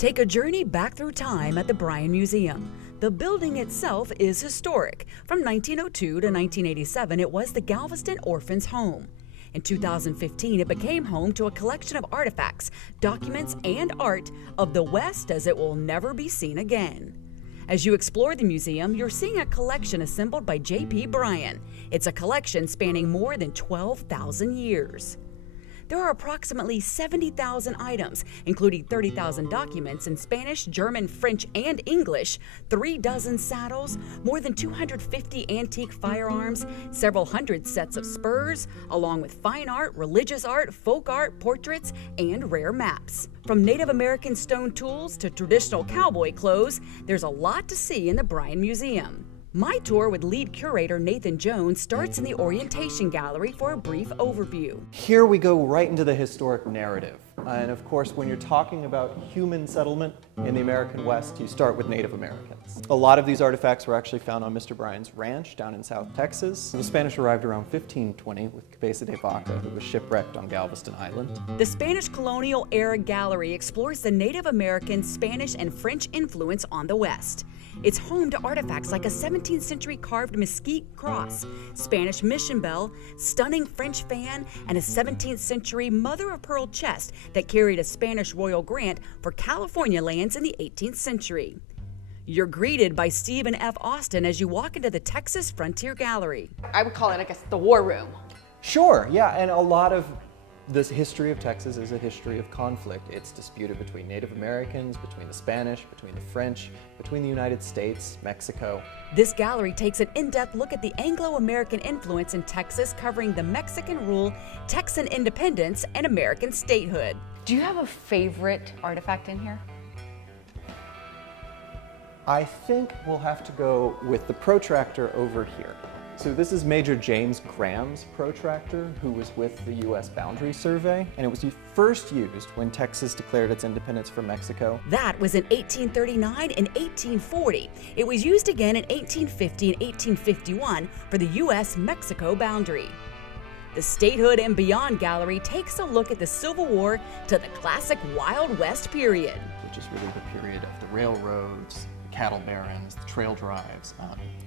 Take a journey back through time at the Bryan Museum. The building itself is historic. From 1902 to 1987, it was the Galveston Orphans' Home. In 2015, it became home to a collection of artifacts, documents, and art of the West as it will never be seen again. As you explore the museum, you're seeing a collection assembled by J.P. Bryan. It's a collection spanning more than 12,000 years. There are approximately 70,000 items, including 30,000 documents in Spanish, German, French, and English, 3 dozen saddles, more than 250 antique firearms, several hundred sets of spurs, along with fine art, religious art, folk art, portraits, and rare maps. From Native American stone tools to traditional cowboy clothes, there's a lot to see in the Bryan Museum. My tour with lead curator Nathan Jones starts in the Orientation Gallery for a brief overview. Here we go right into the historic narrative. And of course, when you're talking about human settlement in the American West, you start with Native Americans. A lot of these artifacts were actually found on Mr. Bryan's ranch down in South Texas. The Spanish arrived around 1520 with Cabeza de Vaca, who was shipwrecked on Galveston Island. The Spanish colonial era gallery explores the Native American, Spanish, and French influence on the West. It's home to artifacts like a 17th century carved mesquite cross, Spanish mission bell, stunning French fan, and a 17th century mother-of-pearl chest that carried a Spanish royal grant for California lands in the 18th century. You're greeted by Stephen F. Austin as you walk into the Texas Frontier Gallery. I would call it, I guess, the war room. Sure, yeah, and a lot of this history of Texas is a history of conflict. It's disputed between Native Americans, between the Spanish, between the French, between the United States, Mexico. This gallery takes an in-depth look at the Anglo-American influence in Texas, covering the Mexican rule, Texan independence, and American statehood. Do you have a favorite artifact in here? I think we'll have to go with the protractor over here. So this is Major James Graham's protractor, who was with the U.S. Boundary Survey, and it was first used when Texas declared its independence from Mexico. That was in 1839 and 1840. It was used again in 1850 and 1851 for the U.S.-Mexico boundary. The Statehood and Beyond Gallery takes a look at the Civil War to the classic Wild West period. Which is really the period of the railroads, cattle barons, the trail drives.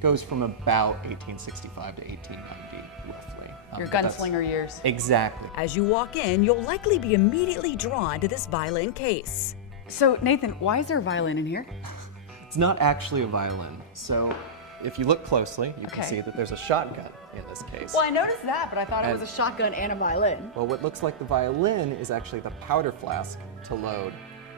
Goes from about 1865 to 1890, roughly. Your gunslinger years. Exactly. As you walk in, you'll likely be immediately drawn to this violin case. So, Nathan, why is there a violin in here? It's not actually a violin. So, if you look closely, you can see that there's a shotgun in this case. Well, I noticed that, but I thought it was a shotgun and a violin. Well, what looks like the violin is actually the powder flask to load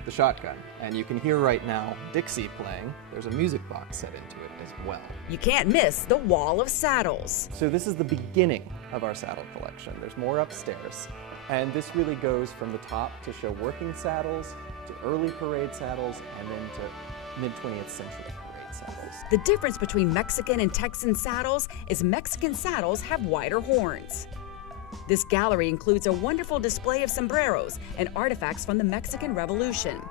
the shotgun. And you can hear right now Dixie playing. There's a music box set into it as well. You can't miss the wall of saddles. So this is the beginning of our saddle collection. There's more upstairs. And this really goes from the top to show working saddles, to early parade saddles, and then to mid-20th century parade saddles. The difference between Mexican and Texan saddles is Mexican saddles have wider horns. This gallery includes a wonderful display of sombreros and artifacts from the Mexican Revolution.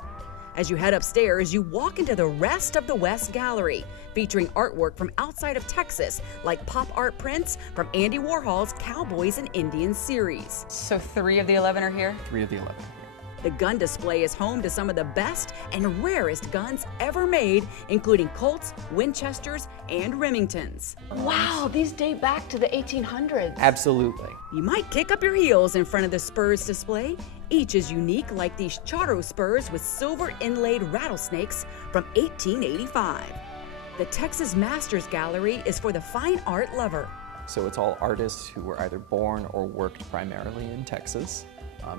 As you head upstairs, you walk into the Rest of the West Gallery, featuring artwork from outside of Texas, like pop art prints from Andy Warhol's Cowboys and Indians series. So 3 of the 11 are here? 3 of the 11. The gun display is home to some of the best and rarest guns ever made, including Colts, Winchesters, and Remingtons. Wow, these date back to the 1800s. Absolutely. You might kick up your heels in front of the spurs display. Each is unique, like these Charro spurs with silver inlaid rattlesnakes from 1885. The Texas Masters Gallery is for the fine art lover. So it's all artists who were either born or worked primarily in Texas.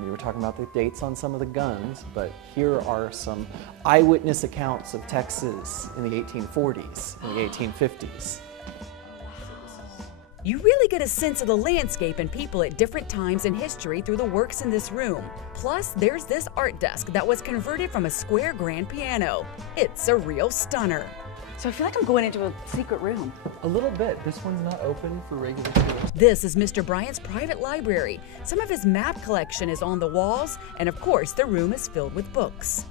You were talking about the dates on some of the guns, but here are some eyewitness accounts of Texas in the 1840s, in the 1850s. You really get a sense of the landscape and people at different times in history through the works in this room. Plus, there's this art desk that was converted from a square grand piano. It's a real stunner. So I feel like I'm going into a secret room. A little bit. This one's not open for regular tours. This is Mr. Bryan's private library. Some of his map collection is on the walls, and of course, the room is filled with books.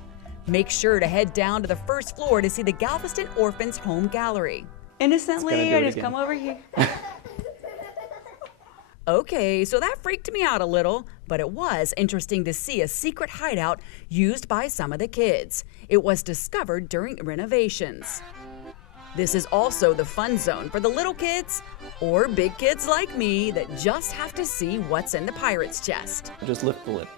Make sure to head down to the first floor to see the Galveston Orphans' Home Gallery. Innocently, I just come over here. Okay, so that freaked me out a little, but it was interesting to see a secret hideout used by some of the kids. It was discovered during renovations. This is also the fun zone for the little kids or big kids like me that just have to see what's in the pirate's chest. Just lift the lid.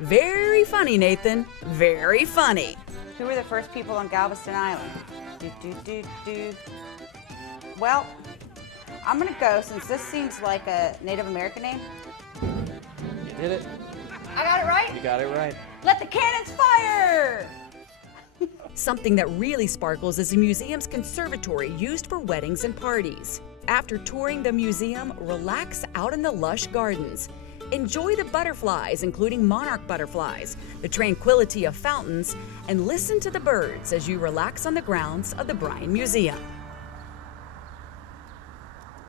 Very funny, Nathan. Very funny. Who were the first people on Galveston Island? Well, I'm gonna go, since this seems like a Native American name. You did it. I got it right? You got it right. Let the cannons fire! Something that really sparkles is the museum's conservatory used for weddings and parties. After touring the museum, relax out in the lush gardens. Enjoy the butterflies, including monarch butterflies, the tranquility of fountains, and listen to the birds as you relax on the grounds of the Bryan Museum.